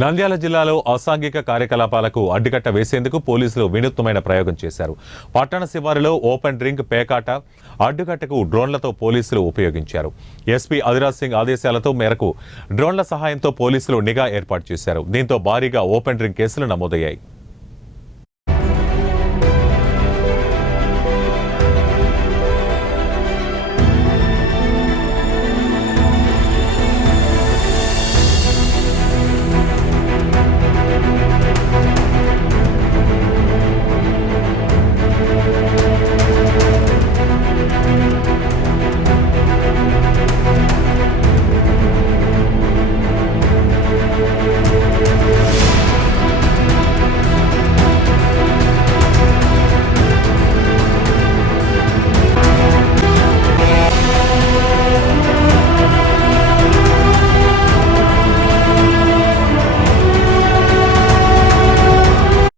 నంద్యాల జిల్లాలో అసాంఘిక కార్యకలాపాలకు అడ్డుకట్ట వేసేందుకు పోలీసులు వినూత్నమైన ప్రయోగం చేశారు. పట్టణ శివారులో ఓపెన్ డ్రింక్ పేకాట అడ్డుకట్టకు డ్రోన్లతో పోలీసులు ఉపయోగించారు. ఎస్పీ అదిరాజ్ సింగ్ ఆదేశాలతో మేరకు డ్రోన్ల సహాయంతో పోలీసులు నిఘా ఏర్పాటు చేశారు. దీంతో భారీగా ఓపెన్ డ్రింక్ కేసులు నమోదయ్యాయి.